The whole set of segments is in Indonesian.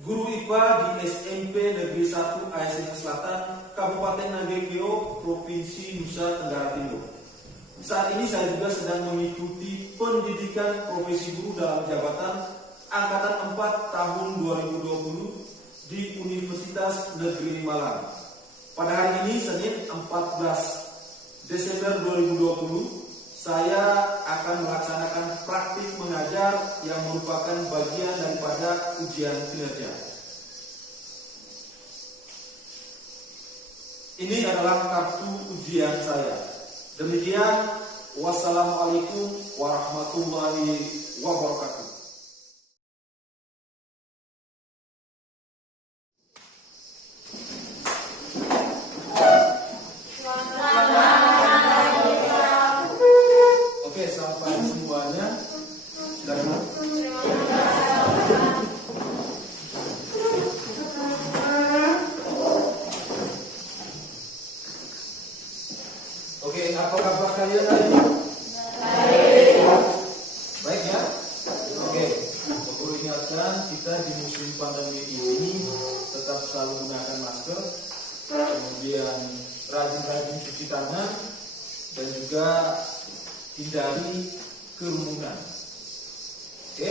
guru IPA di SMP Negeri 1 ASN Selatan, Kabupaten Nagekeo, Provinsi Nusa Tenggara Timur. Saat ini saya juga sedang mengikuti pendidikan profesi guru dalam jabatan Angkatan 4 tahun 2020 di Universitas Negeri Malang. Pada hari ini, Senin 14 Desember 2020, saya akan melaksanakan praktik mengajar yang merupakan bagian daripada ujian kinerja. Ini adalah kartu ujian saya. Demikian, wassalamualaikum warahmatullahi wabarakatuh. Oke, selamat pagi semuanya. Silakan. Oke, apa kabar kalian hari ini? Baik ya? Oke, guru ingatkan kita di musim pandemi ini tetap selalu menggunakan masker, kemudian rajin-rajin cuci tangan, dan juga hindari kerumunan. Oke?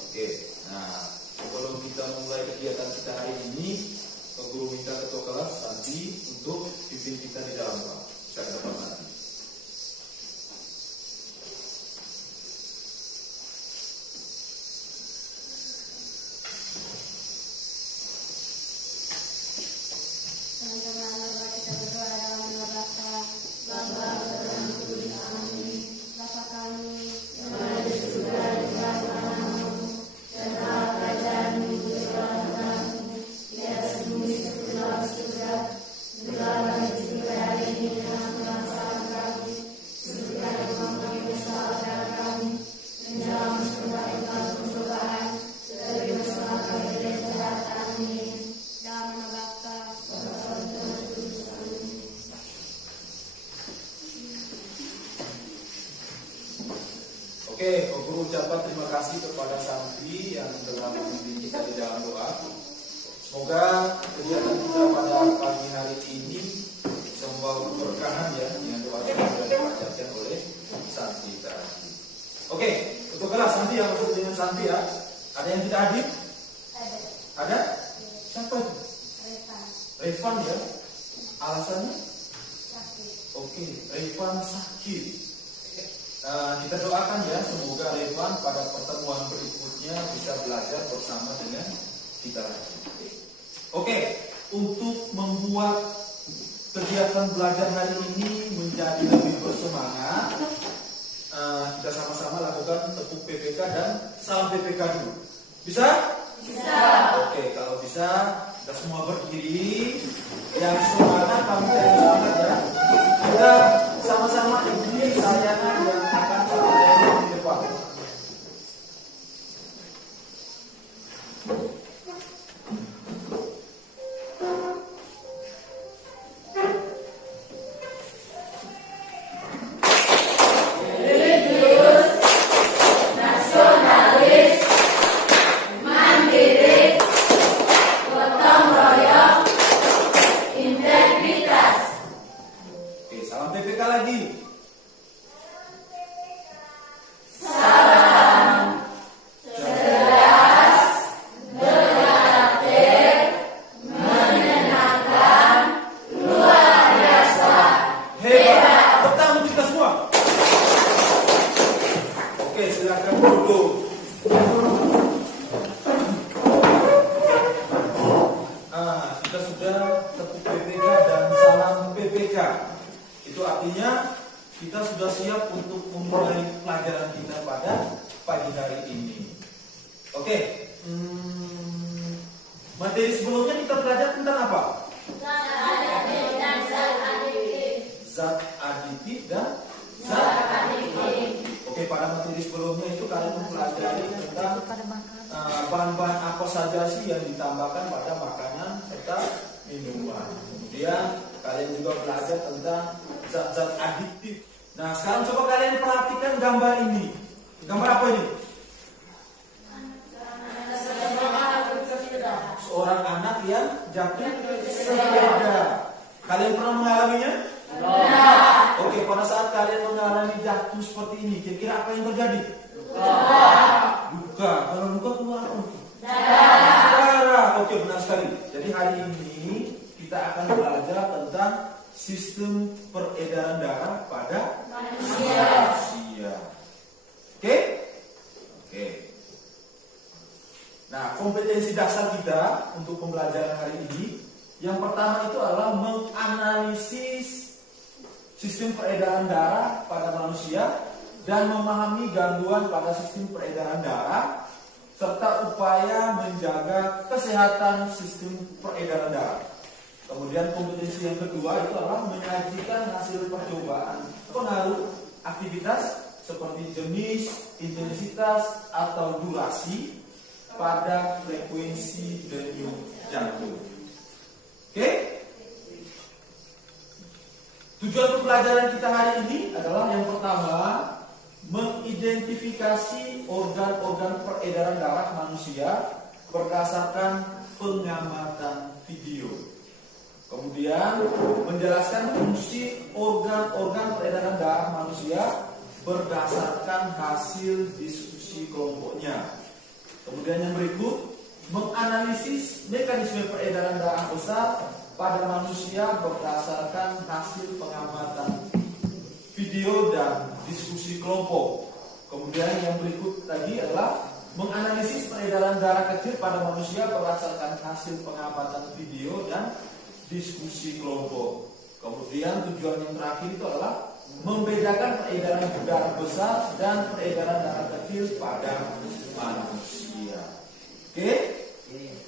Oke. Nah, sebelum kita mulai kegiatan kita hari ini, guru minta ketua kelas Santi untuk pimpin kita di dalam doa. Kita ke depan Santi. Oke, guru ucapkan terima kasih kepada Santi yang telah membimbing kita di dalam doa. Semoga kegiatan kita pada pagi hari ini bisa membawa keberkahan ya, dengan doa yang sudah dibacakan oleh Santi tadi. Oke, untuk kelas Santi yang maksud dengan Santi ya. Ada yang tidak hadir? Ada? Siapa itu? Revan ya. Alasannya? Sakit. Oke, Revan sakit. Kita doakan ya, semoga Revan pada pertemuan berikutnya bisa belajar bersama dengan kita lagi. Oke, untuk membuat kegiatan belajar hari ini menjadi lebih bersemangat, kita sama-sama lakukan tepuk PPK dan salam PPK dulu. Bisa? Bisa. Oke, kalau bisa kita semua berdiri. Yang semangat, kami dari semangat ya. Kita sama-sama berdiri, saya yang akan berada di depan. Itu artinya kita sudah siap untuk memulai pelajaran kita pada pagi hari ini. Oke, materi sebelumnya kita belajar tentang apa? Zat aditif dan zat aditif. Oke, pada materi sebelumnya itu kalian mempelajari tentang bahan-bahan apa saja sih yang ditambahkan pada makanan serta minuman. Kemudian kalian juga belajar tentang zat-zat aditif. Nah, sekarang coba kalian perhatikan gambar ini. Gambar apa ini? seorang anak yang jatuh sepeda. Kalian pernah mengalaminya? Oke, pada saat kalian mengalami jatuh seperti ini, kira-kira apa yang terjadi? Duka. Kalau duka keluar apa? Darah. Oke, benar sekali. Jadi hari ini kita akan belajar tentang sistem peredaran darah pada manusia. Oke? Oke. Nah, kompetensi dasar kita untuk pembelajaran hari ini, yang pertama itu adalah menganalisis sistem peredaran darah pada manusia dan memahami gangguan pada sistem peredaran darah serta upaya menjaga kesehatan sistem peredaran darah. Kemudian kompetensi yang kedua itu adalah menyajikan hasil percobaan pengaruh aktivitas seperti jenis, intensitas atau durasi pada frekuensi denyut jantung. Oke? Tujuan pembelajaran kita hari ini adalah yang pertama, mengidentifikasi organ-organ peredaran darah manusia berdasarkan pengamatan video. Kemudian menjelaskan fungsi organ-organ peredaran darah manusia berdasarkan hasil diskusi kelompoknya. Kemudian yang berikut, menganalisis mekanisme peredaran darah besar pada manusia berdasarkan hasil pengamatan video dan diskusi kelompok. Kemudian yang berikut tadi adalah menganalisis peredaran darah kecil pada manusia berdasarkan hasil pengamatan video dan diskusi kelompok. Kemudian tujuan yang terakhir itu adalah membedakan peredaran darah besar dan peredaran darah kecil pada manusia. Oke?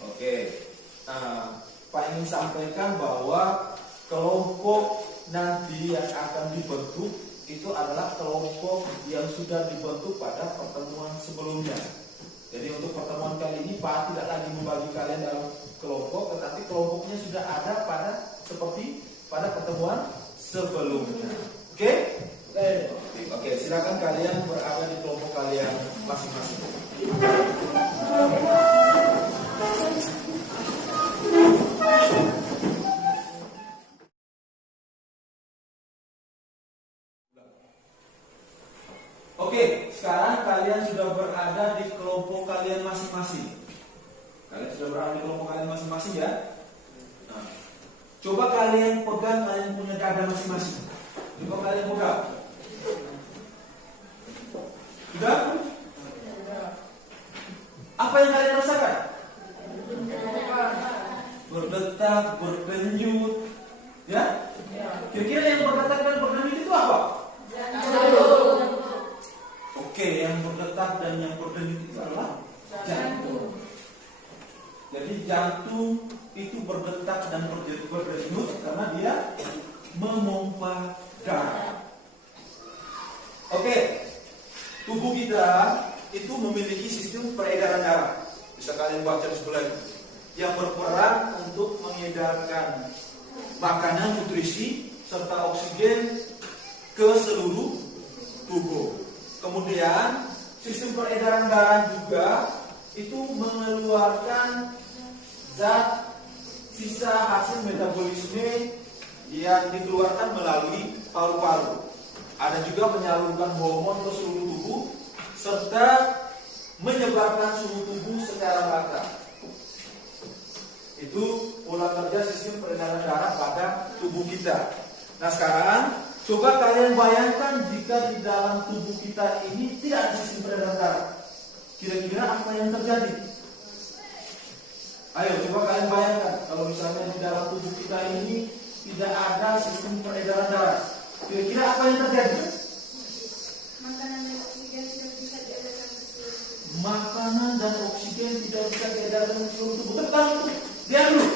Oke. Pak ingin sampaikan bahwa kelompok nanti yang akan dibentuk itu adalah kelompok yang sudah dibentuk pada pertemuan sebelumnya. Jadi untuk pertemuan kali ini Pak tidak lagi membagi kalian dalam kelompok, tetapi kelompoknya sudah ada seperti pada pertemuan sebelumnya. Oke? Oke, silakan kalian berada di kelompok kalian masing-masing. Oke, sekarang kalian sudah berada di kelompok kalian masing-masing. Kalian sudah berada di kelompok kalian masing-masing ya. Nah, coba kalian pegang, kalian punya dada masing-masing. Coba kalian pegang. Sudah? Apa yang kalian rasakan? Berdetak, berdenyut, ya? Kira-kira yang berdetak dan berdenyut itu apa? Oke, yang berdetak dan yang berdenyut itu adalah jantung. Jadi jantung itu berdetak dan berdenyut karena dia memompa darah. Oke, tubuh kita itu memiliki sistem peredaran darah. Bisa kalian baca di sebelah itu, yang berperan untuk mengedarkan makanan, nutrisi, serta oksigen ke seluruh tubuh. Kemudian sistem peredaran darah juga itu mengeluarkan zat sisa hasil metabolisme yang dikeluarkan melalui paru-paru. Ada juga menyalurkan hormon ke seluruh tubuh serta menyebarkan suhu tubuh secara merata. Itu pola kerja sistem peredaran darah pada tubuh kita. Nah sekarang coba kalian bayangkan jika di dalam tubuh kita ini tidak ada sistem peredaran darah. Kira-kira apa yang terjadi? Ayo coba kalian bayangkan kalau misalnya di dalam tubuh kita ini tidak ada sistem peredaran darah. Kira-kira apa yang terjadi? Makanan dan oksigen tidak bisa diedarkan ke seluruh tubuh. Betul. Diam dulu.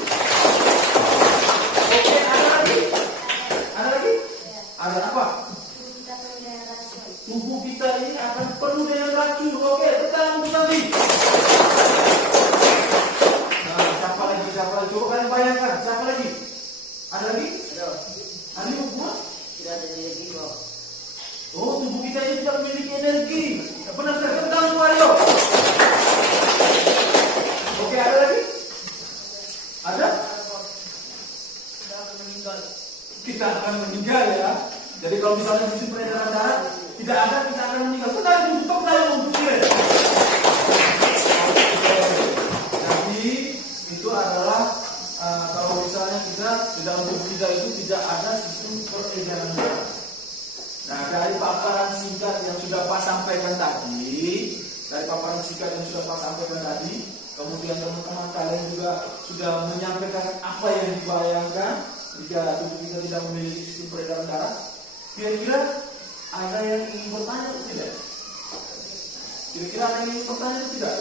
Oke, ada lagi? Ada lagi? Ada apa? Tubuh kita ini akan penuh dengan racun. Oke, betul lagi. Nah, siapa lagi? Coba kalian bayangkan. Siapa lagi? Ada lagi? Ada bukan? Tidak ada energi kok. Oh, tubuh kita ini tidak memiliki energi. Benar sekali. Betul, ayo. Oke, ada lagi? kalau misalnya sistem peredaran darah tidak ada, kita akan meninggal. Benar itu, benar itu. Jadi itu adalah kalau misalnya kita di dalam tubuh kita itu tidak ada sistem peredaran darah. Nah, dari paparan singkat yang sudah Pak sampaikan tadi, kemudian teman-teman kalian juga sudah menyampaikan apa yang dibayangkan jika tubuh kita tidak memiliki sistem peredaran darah. Kira-kira ada yang ingin bertanya atau tidak? Kira-kira ada yang ingin bertanya atau tidak?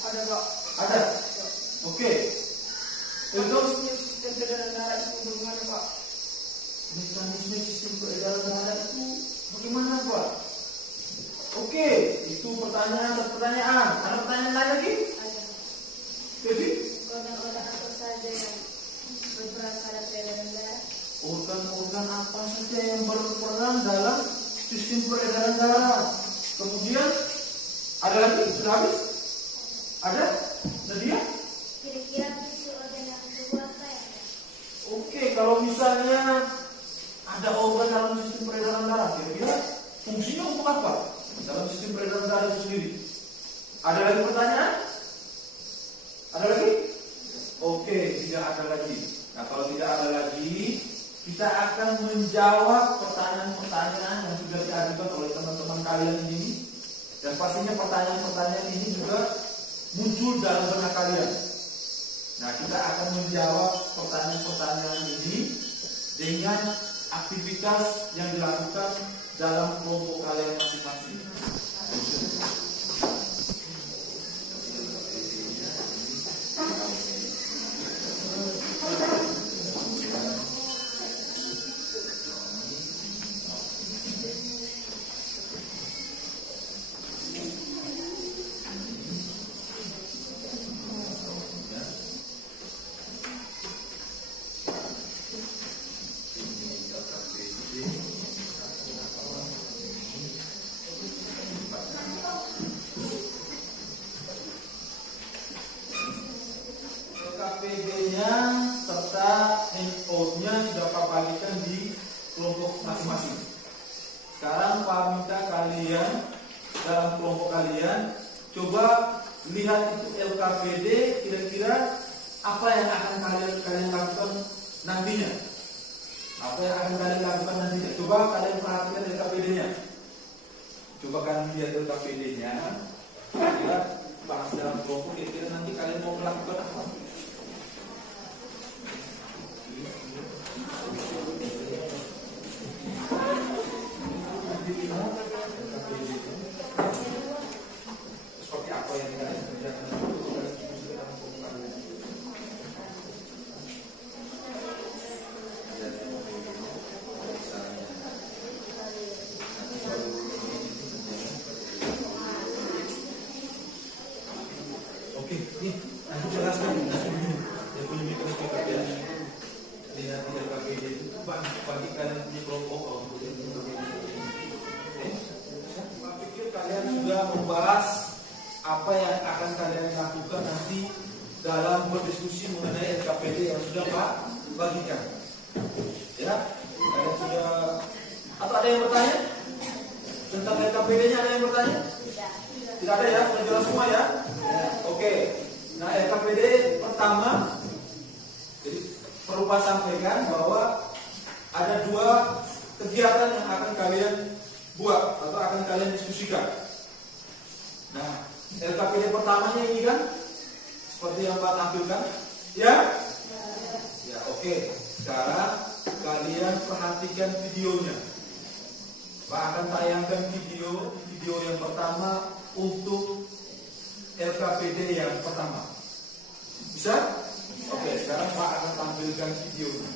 Ada Pak. Ada? Oke. Mekanisme sistem peredaran darah itu bagaimana Pak? Mekanisme sistem peredaran darah itu bagaimana Pak? Oke, itu pertanyaan. Ada pertanyaan lain lagi? Ada. Jadi, Organ-organ apa saja yang berperan pada peredaran darah? organ-organ apa saja yang berperan dalam sistem peredaran darah? Kemudian, ada lagi? Sudah habis? Ada? Nadia? Kira-kira fungsi organ yang kedua apa ya? Oke, kalau misalnya ada organ dalam sistem peredaran darah, kira-kira fungsinya untuk apa? Dalam sistem peredaran darah itu sendiri. Ada lagi pertanyaan? Ada lagi? Oke, tidak ada lagi. Nah, kalau tidak ada lagi, kita akan menjawab pertanyaan-pertanyaan yang sudah diajukan oleh teman-teman kalian ini. Dan pastinya pertanyaan-pertanyaan ini juga muncul dalam benak kalian. Nah, kita akan menjawab pertanyaan-pertanyaan ini dengan aktivitas yang dilakukan dalam kelompok kalian masing-masing. LKPD-nya serta NO-nya sudah Pak bagikan di kelompok masing-masing. Sekarang Pak minta kalian dalam kelompok kalian coba lihat itu LKPD, kira-kira apa yang akan kalian lakukan nantinya. Apa yang akan kalian lakukan nantinya? Coba kalian perhatikan LKPD-nya. Coba kalian lihat LKPD-nya. Kira bahas dalam kelompok, kira-kira nanti kalian mau melakukan apa? Seperti apa yang kalian kerjakan? Oke, nih, aku jelaskan. Dia punya mekanisme KPD. Lihat di KPD itu bagi kalian punya kelompok. Saya pikir kalian sudah membahas apa yang akan kalian lakukan nanti dalam berdiskusi mengenai LKPD yang sudah Pak bagikan. Ya, kalian sudah. Atau ada yang bertanya tentang LKPD-nya? Ada yang bertanya? Tidak ada ya, sudah jelas semua ya. Oke, nah LKPD pertama, jadi perlu Pak sampaikan bahwa ada dua kegiatan yang akan kalian buat atau akan kalian diskusikan. Nah, LKPD pertamanya ini kan seperti yang Pak tampilkan, ya? Ya, oke. Sekarang kalian perhatikan videonya. Pak akan tayangkan video yang pertama untuk LKPD yang pertama. Bisa? Oke, sekarang Pak akan tampilkan videonya.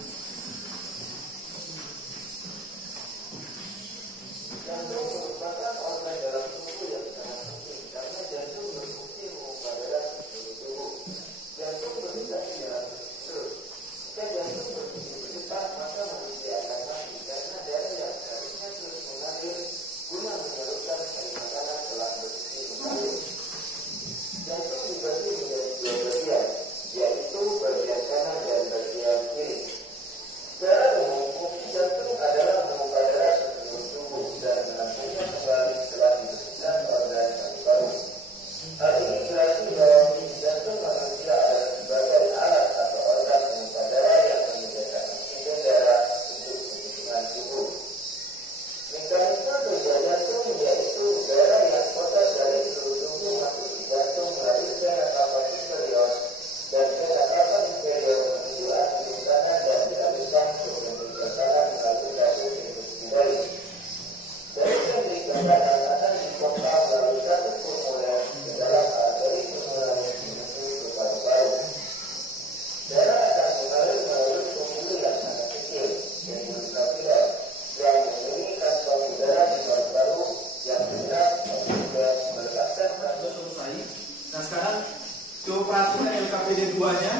perhatikan LKPD 2-nya.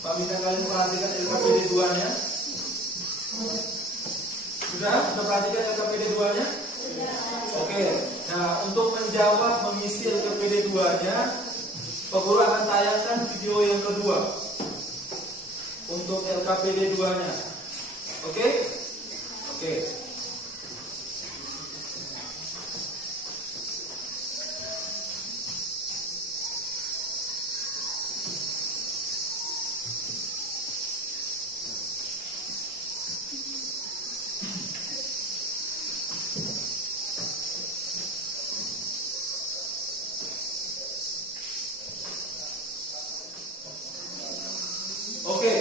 Pak minta kalian perhatikan LKPD 2-nya. Sudah perhatikan LKPD 2-nya? Oke. Nah, untuk menjawab mengisi LKPD 2-nya, Pak Guru akan tayangkan video yang kedua untuk LKPD 2-nya. Oke? Oke. Oke,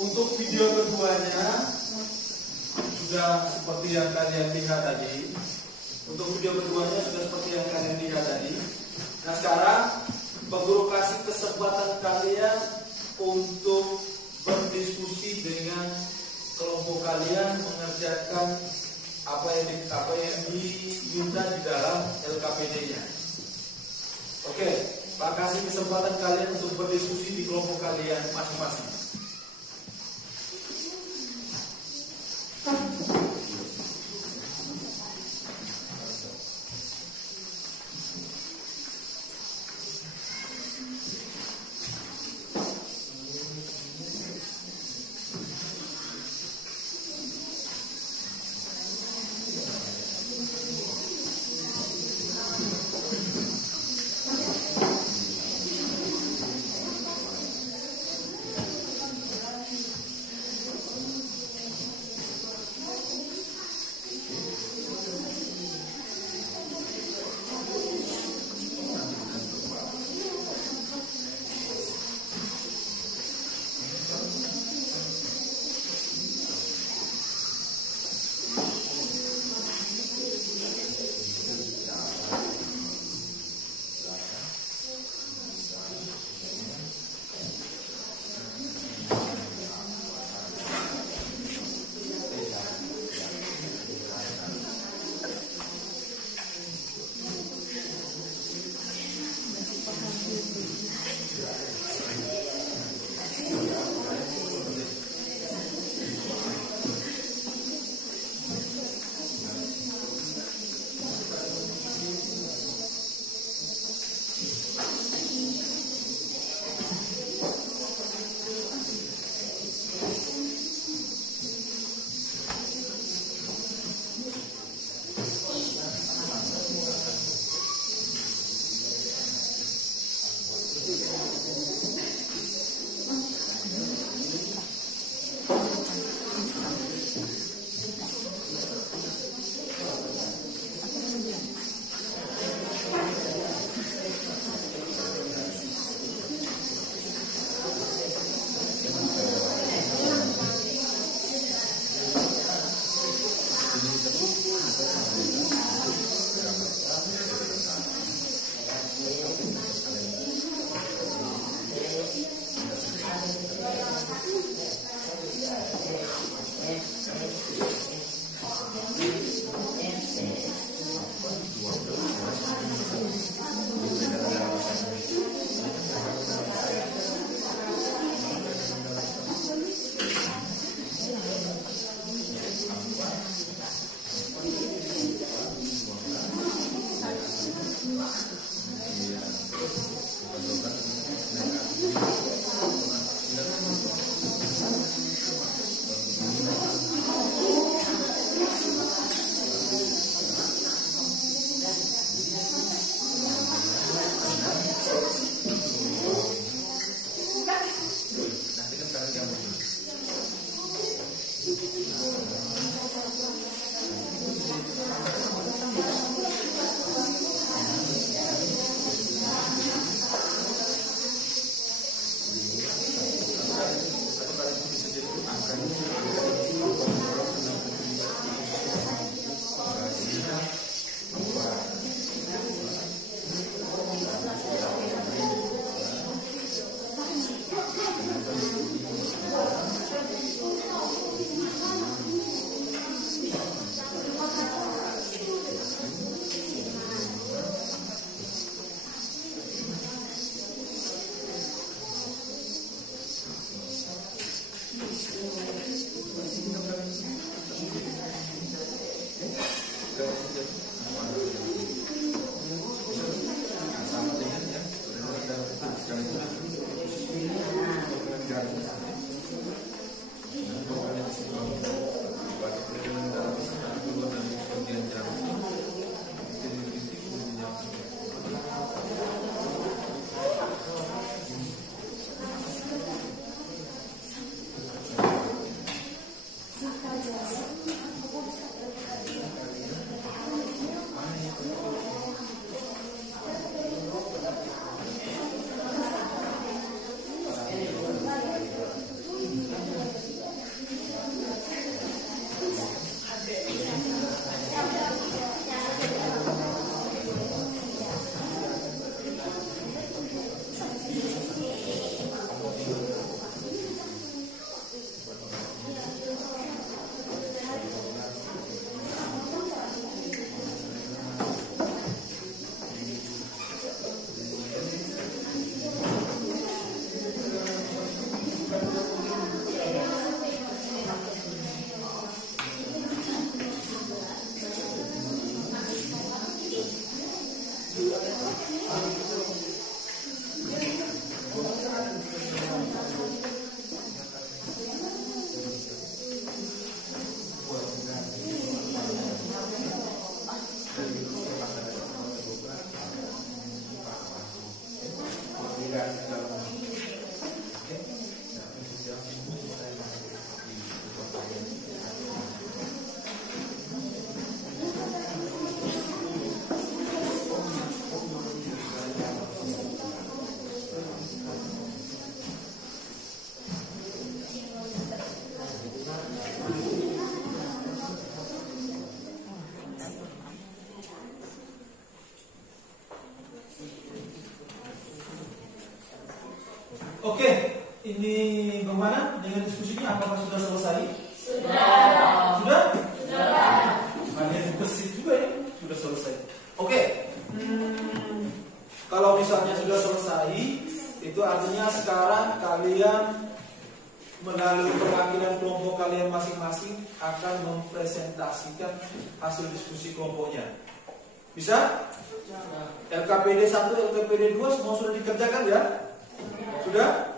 untuk video keduanya sudah seperti yang kalian lihat tadi. Untuk video keduanya sudah seperti yang kalian lihat tadi. Nah, sekarang Pak Guru kasih kesempatan kalian untuk berdiskusi dengan kelompok kalian mengerjakan apa yang diminta di dalam LKPD-nya. Oke, Pak kasih kesempatan kalian untuk berdiskusi di kelompok kalian masing-masing. Oke, ini bagaimana dengan diskusinya? Apakah sudah selesai? Sudah. Sudah? Sudah. Ada yang bersih juga ya, sudah selesai. Oke, kalau misalnya sudah selesai, itu artinya sekarang kalian melalui perwakilan kelompok kalian masing-masing akan mempresentasikan hasil diskusi kelompoknya. Bisa? LKPD 1, LKPD 2 semua sudah dikerjakan ya? Sudah?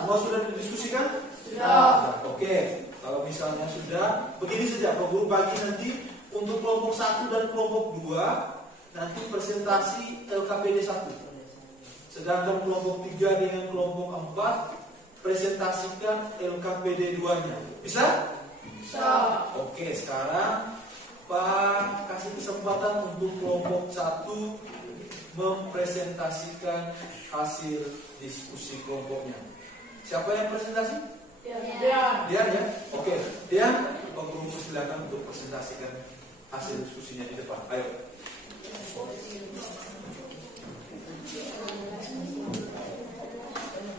Semua sudah didiskusikan? Sudah. Oke, kalau misalnya sudah, begini saja Pak Guru bagi nanti untuk kelompok 1 dan kelompok 2 nanti presentasi LKPD 1. Sedangkan kelompok 3 dengan kelompok 4 presentasikan LKPD 2-nya. Bisa? Bisa. Oke, sekarang Pak kasih kesempatan untuk kelompok 1 mempresentasikan hasil diskusi kelompoknya. Siapa yang presentasi? Dian ya? Oke, Dian, Pak Guru silakan untuk presentasikan hasil diskusinya di depan. Ayo.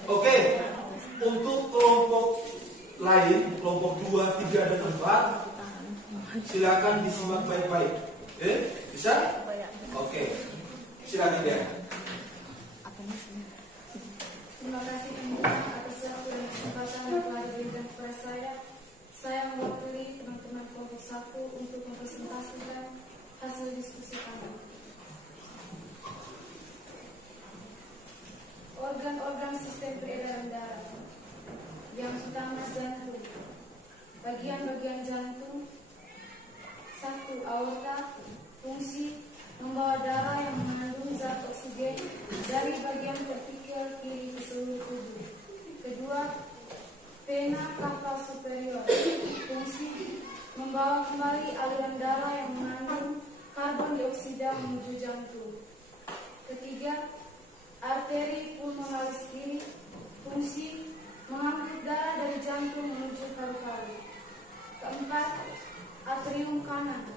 Oke, untuk kelompok lain, kelompok 2, 3, dan 4 silakan disimak baik-baik. Bisa? Oke. Silakan ya. Terima kasih teman-teman atas waktu dan kesempatan yang telah diberikan kepada saya. Saya mewakili teman-teman kelompok 1 untuk mempresentasikan hasil diskusi kami. Organ-organ sistem peredaran darah. Yang pertama jantung. Bagian-bagian jantung. 1. Aorta. Fungsi membawa darah yang mengandung zat oksigen dari bagian vertikal kiri ke seluruh tubuh. Kedua, vena cava superior. Fungsi membawa kembali aliran darah yang mengandung karbon dioksida menuju jantung. Ketiga, arteri pulmonalis kiri. Fungsi mengangkut darah dari jantung menuju paru-paru. Keempat, atrium kanan.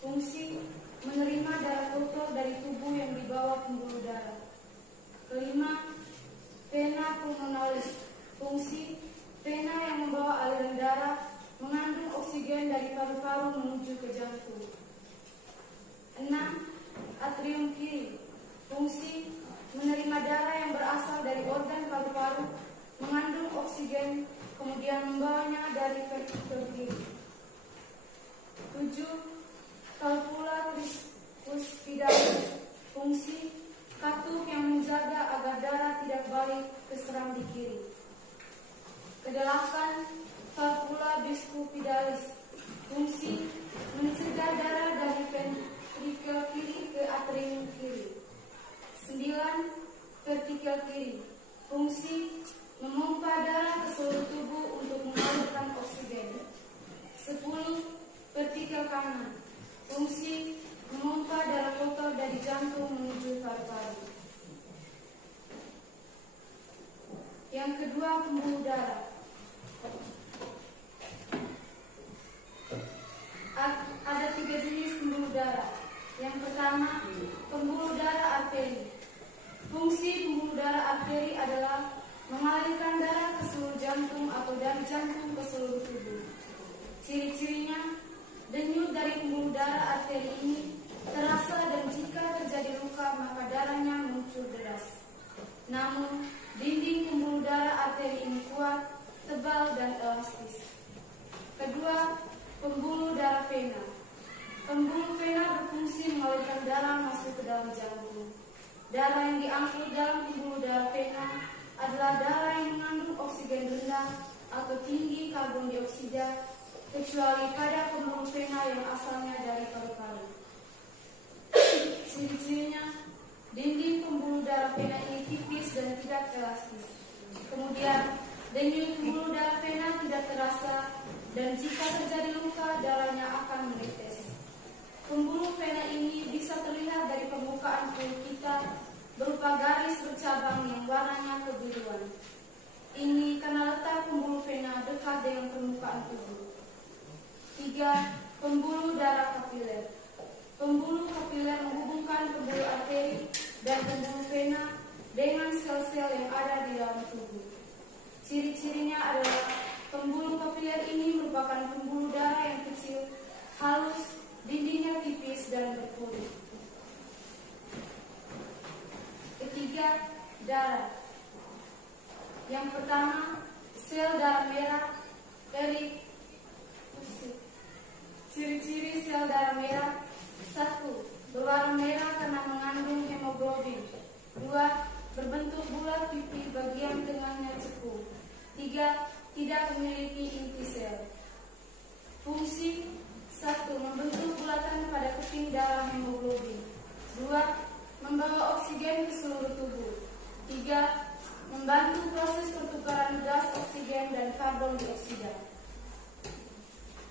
Fungsi menerima darah kotor dari tubuh yang di bawah pembuluh darah. Kelima, vena pulmonalis. Fungsi vena yang membawa aliran darah mengandung oksigen dari paru-paru menuju ke jantung. 6. Atrium kiri. Fungsi menerima darah yang berasal dari organ paru-paru mengandung oksigen kemudian membawanya dari ventrikel kiri. 7. Calcula cuspidalis. Fungsi katup yang menjaga agar darah tidak balik ke seram di kiri. Kedelapan, valvula biscupidalis. Fungsi mencegah darah dari ventrikel kiri ke atrium kiri. 9. Vertikel kiri. Fungsi memompa darah ke seluruh tubuh untuk mengalirkan oksigen. 10. Vertikel kanan. Fungsi memompa darah kotor dari jantung menuju paru-paru. Yang kedua, pembuluh darah. Ada 3 jenis pembuluh darah. Yang pertama, pembuluh darah arteri. Fungsi pembuluh darah arteri adalah mengalirkan darah ke seluruh jantung atau dari jantung ke seluruh tubuh. Ciri-cirinya, denyut dari pembuluh darah arteri ini terasa dan jika terjadi luka maka darahnya muncul deras. Namun, dinding pembuluh darah arteri ini kuat, tebal, dan elastis. Kedua, pembuluh darah vena. Pembuluh vena berfungsi mengalirkan darah masuk ke dalam jantung. Darah yang diangkut dalam pembuluh darah vena adalah darah yang mengandung oksigen rendah atau tinggi karbon dioksida, kecuali pada pembuluh vena yang asalnya dari paru-paru. Ciri-cirinya, dinding pembuluh darah vena ini tipis dan tidak elastis. Kemudian, denyut pembuluh darah vena tidak terasa dan jika terjadi luka, darahnya akan menetes. Pembuluh vena ini bisa terlihat dari permukaan kulit kita berupa garis bercabang yang warnanya kebiruan. Ini karena letak pembuluh vena dekat dengan permukaan tubuh. 3. Pembuluh darah kapiler. Pembuluh kapiler menghubungkan pembuluh arteri dan pembuluh vena dengan sel-sel yang ada di dalam tubuh. Ciri-cirinya adalah pembuluh kapiler ini merupakan pembuluh darah yang kecil, halus, dindingnya tipis dan berpori. Ketiga, darah. Yang pertama, sel darah merah, eritrosit. Ciri-ciri sel darah merah: 1. Berwarna merah karena mengandung hemoglobin. 2. Berbentuk bulat pipi bagian tengahnya ceku. 3. Tidak memiliki inti sel. Fungsi: 1. Membentuk bulatan pada keping darah hemoglobin. 2. Membawa oksigen ke seluruh tubuh. 3. Membantu proses pertukaran gas oksigen dan karbon dioksida.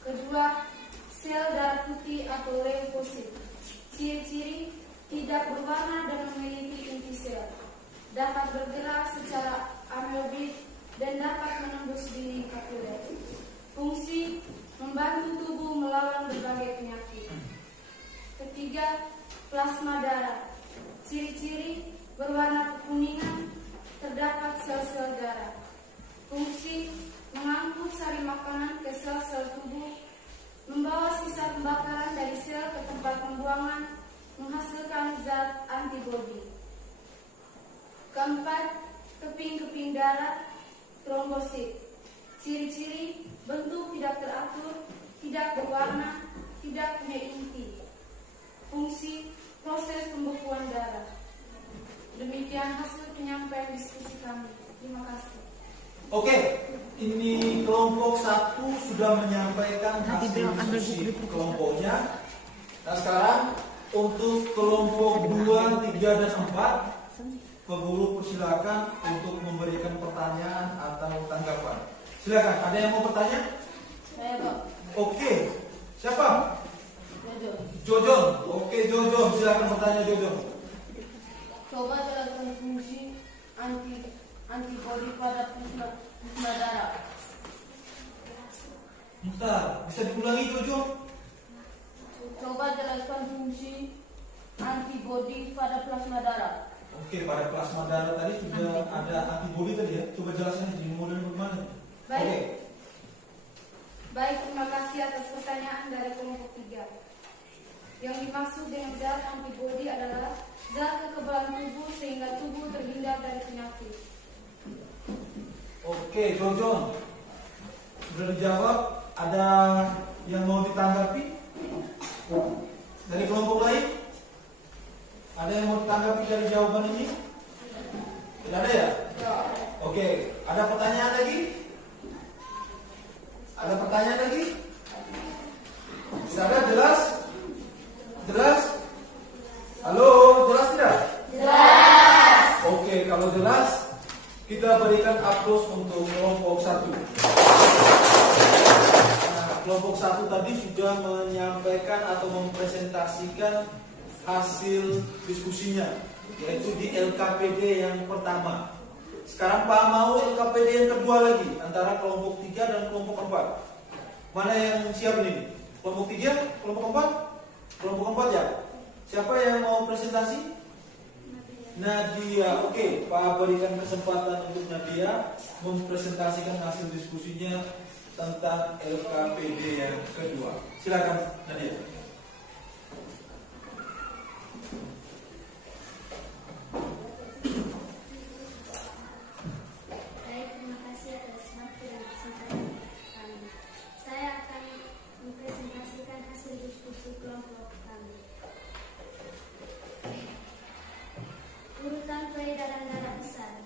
Kedua, sel darah putih atau leukosit. Ciri-ciri: tidak berwarna dan memiliki inti sel. Dapat bergerak secara anaerobik dan dapat menembus dinding kapiler. Fungsi: membantu tubuh melawan berbagai penyakit. Ketiga, plasma darah. Ciri-ciri: berwarna kekuningan, terdapat sel-sel darah. Fungsi: mengangkut sari makanan ke sel-sel tubuh, membawa sisa pembakaran dari sel ke tempat pembuangan, menghasilkan zat antibodi. Keempat, keping-keping darah, trombosit. Ciri-ciri: bentuk tidak teratur, tidak berwarna, tidak punya inti. Fungsi: proses pembekuan darah. Demikian hasil penyampaian diskusi kami. Terima kasih. Oke, ini kelompok 1 sudah menyampaikan hasil diskusi kelompoknya. Nah sekarang untuk kelompok 2, 3, dan 4, peguru persilakan untuk memberikan pertanyaan atau tanggapan. Silakan, ada yang mau bertanya? Saya, Pak. Oke, siapa? Jojo. Jojon. Oke, Jojon, silakan bertanya Jojon. Coba jelaskan fungsi antibodi pada plasma darah. Bentar, bisa diulangi Jojon? Coba jelaskan fungsi antibodi pada plasma darah. Oke, pada plasma darah tadi sudah ada antibodi tadi ya. Coba jelaskan di model bagaimana. Baik. Oke. Baik, terima kasih atas pertanyaan dari kelompok 3. Yang dimaksud dengan zat antibodi adalah zat kekebalan tubuh sehingga tubuh terhindar dari penyakit. Oke, Jojon. Sudah dijawab. Ada yang mau ditanggapi? Dari kelompok lain? Ada yang mau ditanggapi dari jawaban ini? Tidak ada ya? Oke, ada pertanyaan lagi? Ada pertanyaan lagi? Tidak ada, jelas? Jelas? Halo, jelas tidak? Jelas. Oke, kalau jelas, kita berikan aplaus untuk kelompok 1. Nah, kelompok 1 tadi sudah menyampaikan atau mempresentasikan hasil diskusinya, yaitu di LKPD yang pertama. Sekarang Pak mau LKPD yang kedua lagi, antara kelompok 3 dan kelompok 4. Mana yang siap nih? Kelompok 3, kelompok 4? Kelompok 4 ya? Siapa yang mau presentasi? Nadia. Oke, Pak berikan kesempatan untuk Nadia mempresentasikan hasil diskusinya tentang LKPD yang kedua. Silakan Nadia. Baik, terima kasih atas waktu dan kesempatan kami. Saya akan mempresentasikan hasil diskusi kelompok kami. Urutan peredaran darah besar.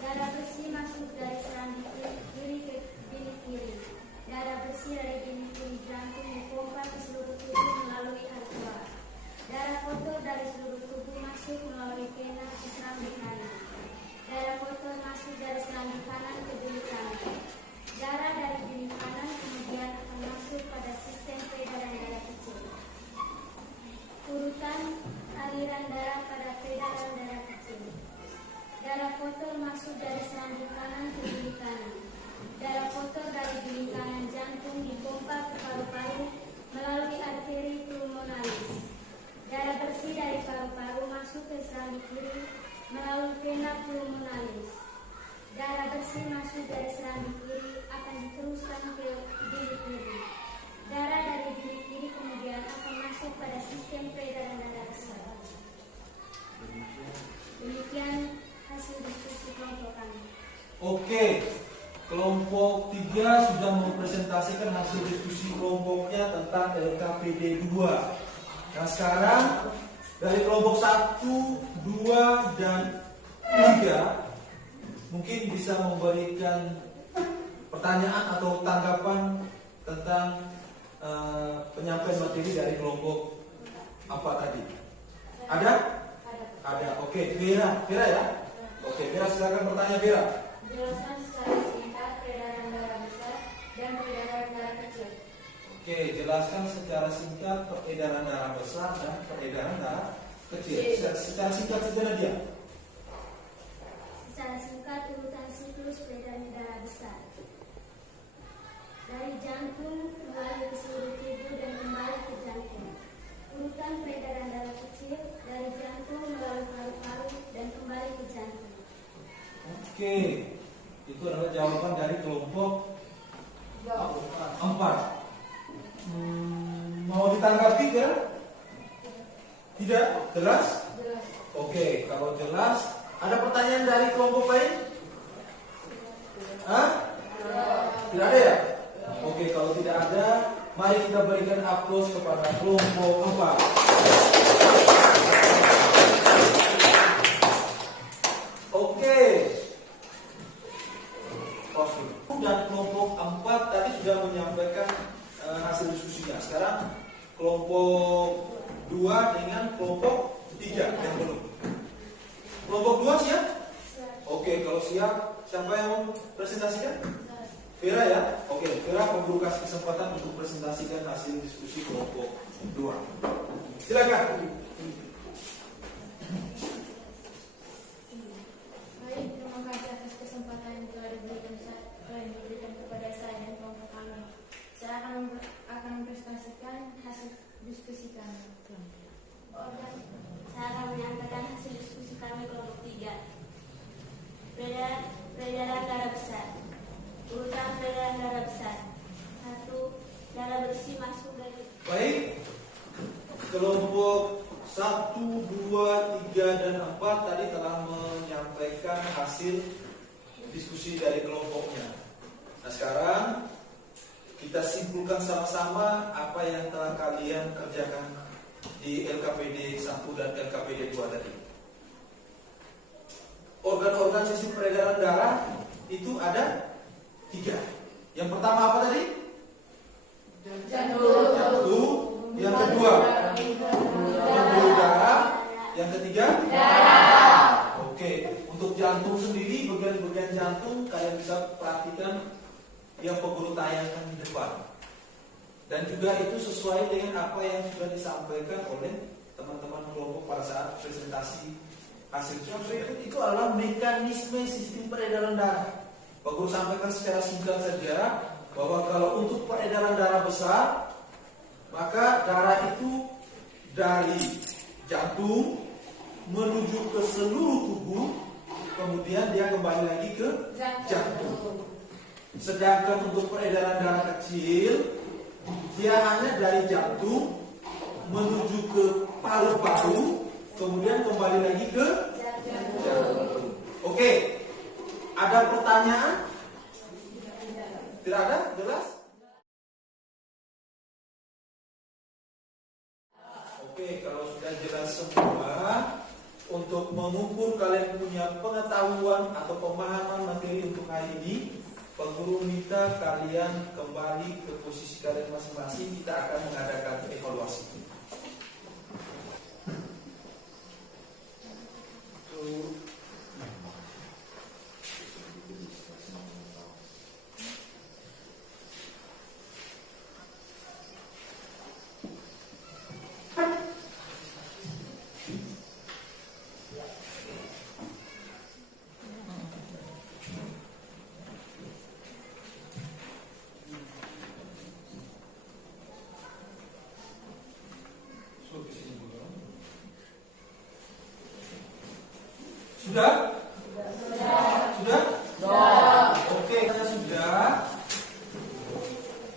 Darah bersih masuk dari serambi kiri ke bilik kiri. Darah bersih dari bilik kiri jantung dipompa ke seluruh tubuh melalui arteria. Darah kotor dari seluruh tubuh masuk melalui vena ke serambi kanan. Darah kotor masuk dari serambi kanan ke bilik kanan. Darah dari bilik kanan kemudian akan masuk pada sistem peredaran darah kecil. Urutan aliran darah pada peredaran darah kecil. Darah kotor masuk dari serambi kanan ke bilik kanan. Darah kotor dari bilik kanan jantung dipompa ke paru-paru melalui arteri pulmonalis. Darah bersih dari paru-paru masuk ke serambi kiri melalui vena pulmonalis. Darah bersih masuk dari serambi kiri akan diteruskan ke bilik kiri. Darah dari bilik kiri kemudian akan masuk pada sistem peredaran darah besar. Demikian hasil diskusi kelompok kami. Oke, kelompok 3 sudah mempresentasikan hasil diskusi kelompoknya tentang LKPD 2. Nah sekarang dari kelompok 1, 2, dan 3 mungkin bisa memberikan pertanyaan atau tanggapan tentang penyampaian materi dari kelompok apa tadi? Ada? Ada. Oke, Vera ya? Oke, Vera silakan bertanya Vera. Jelaskan secara singkat peredaran darah besar dan peredaran darah kecil. Oke, jelaskan secara singkat peredaran darah besar dan peredaran darah kecil. Secara singkat saja Nadia. Secara singkat urutan siklus peredaran darah besar. Dari jantung melalui ke seluruh tubuh dan kembali ke jantung. Urutan peredaran darah kecil dari jantung melalui paru-paru dan kembali ke jantung. Oke, itu adalah jawaban dari kelompok 4. Mau ditanggapi ke? Tidak? Jelas? Jelas. Oke, kalau jelas, ada pertanyaan dari kelompok lain? Hah? Tidak ada ya? Oke, kalau tidak ada, mari kita berikan aplaus kepada kelompok 4. Oke. Dan kelompok 4 tadi sudah menyampaikan hasil diskusinya. Sekarang kelompok 2 dengan kelompok 3 yang belum. Kelompok 2 siap? Oke, kalau siap, siapa yang mau presentasikan? Vera ya? Oke, Vera memberi kasih kesempatan untuk presentasikan hasil diskusi kelompok 2. Silakan. Baik, terima kasih atas kesempatan yang telah diberikan kepada saya dan kelompok kami. Saya akan mempresentasikan hasil diskusi kami. Saya akan menyampaikan hasil diskusi kami kelompok 3. Peredaran darah besar. Urutan peredaran darah besar. 1. Darah bersih masuk dari. Baik. Kelompok 1, 2, 3, dan 4 tadi telah menyampaikan hasil diskusi dari kelompoknya. Nah sekarang kita simpulkan sama-sama apa yang telah kalian kerjakan di LKPD 1 dan LKPD 2 tadi. Organ-organ sistem peredaran darah itu ada 3. Yang pertama apa tadi? Jantung. Yang kedua, pembuluh darah. Yang ketiga, oke. Untuk jantung sendiri, bagian-bagian jantung kalian bisa perhatikan yang pengguru tayangkan di depan. Dan juga itu sesuai dengan apa yang sudah disampaikan oleh teman-teman kelompok pada saat presentasi hasil berikut. Itu adalah mekanisme sistem peredaran darah. Pak Guru sampaikan secara singkat saja bahwa kalau untuk peredaran darah besar, maka darah itu dari jantung menuju ke seluruh tubuh, kemudian dia kembali lagi ke jantung. Sedangkan untuk peredaran darah kecil, dia hanya dari jantung menuju ke paru-paru, kemudian kembali lagi ke jantung. Oke, ada pertanyaan? Tidak ada? Jelas? Oke, kalau sudah jelas semua, untuk mengukur kalian punya pengetahuan atau pemahaman materi untuk hari ini, Pak Guru minta kalian kembali ke posisi kalian masing-masing. Kita akan mengadakan evaluasi. Sudah? Sudah? Oke, karena sudah.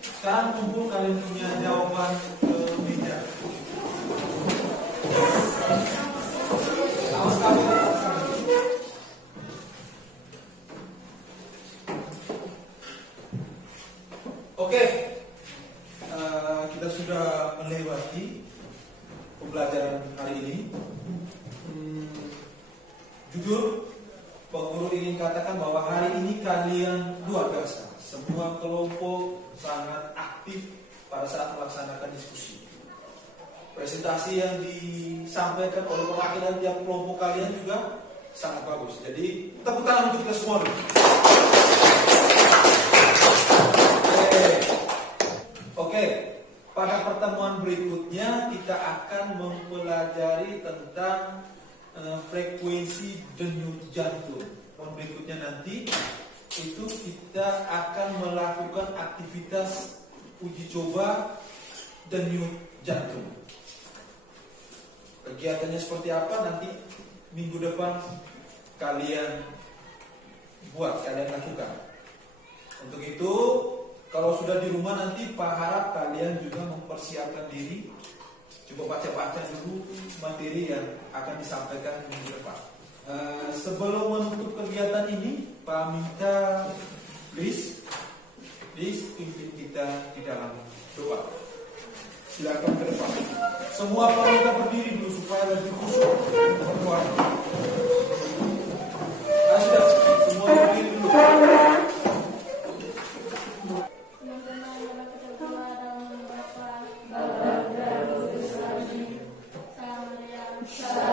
Sekarang kumpul kalian punya jawaban ke meja. Awas kami. Oke, kita sudah melewati pembelajaran hari ini. Jujur, Pak Guru ingin katakan bahwa hari ini kalian luar biasa. Semua kelompok sangat aktif pada saat melaksanakan diskusi. Presentasi yang disampaikan oleh perwakilan tiap kelompok kalian juga sangat bagus. Jadi tepuk tangan untuk kita semua dulu. Oke. Pada pertemuan berikutnya kita akan mempelajari tentang frekuensi denyut jantung. Berikutnya nanti itu kita akan melakukan aktivitas uji coba denyut jantung. Kegiatannya seperti apa nanti minggu depan kalian lakukan. Untuk itu kalau sudah di rumah nanti Pak harap kalian juga mempersiapkan diri. Coba baca-baca dulu materi yang akan disampaikan minggu depan. Sebelum menutup kegiatan ini, Pak minta please pimpin kita di dalam doa. Silakan ke depan. Semua Pak minta berdiri dulu supaya lebih khusyuk berdoa. Sudah, semua berdiri dulu. Salam